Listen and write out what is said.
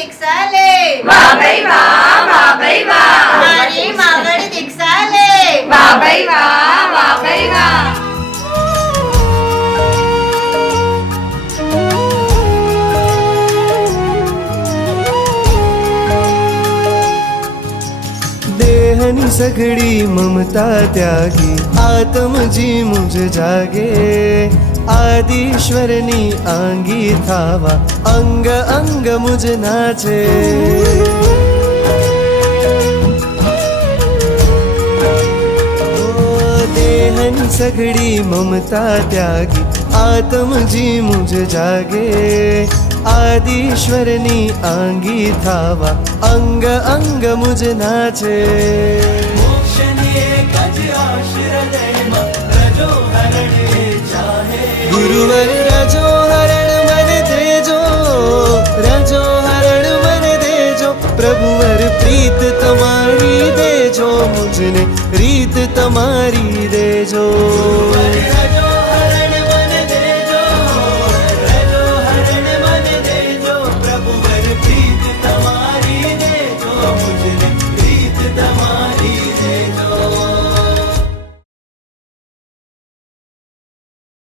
દીક્ષા લે, વાહ ભાઈ વાહ, વાહ ભાઈ વાહ, મારી માગણી દીક્ષા લે, વાહ ભાઈ વાહ, વાહ ભાઈ વાહ. देहनी सगड़ी ममता त्यागी आत्मजी मुझ जागे आदिश्वरनी आंगी थावा अंग अंग मुझ नाचे देहनी सगड़ी ममता त्यागी आत्मजी मुझ जागे आदिश्वरनी आंगी थावा अंग अंग मुझ नाचे गुरुवर रजो हरण मन देजो रजो हरण मन देजो प्रभुवर प्रीत तमारी देजो मुझने रीत तमारी देजो प्रीत तमारी देजो मुझने रीत तमारी देजो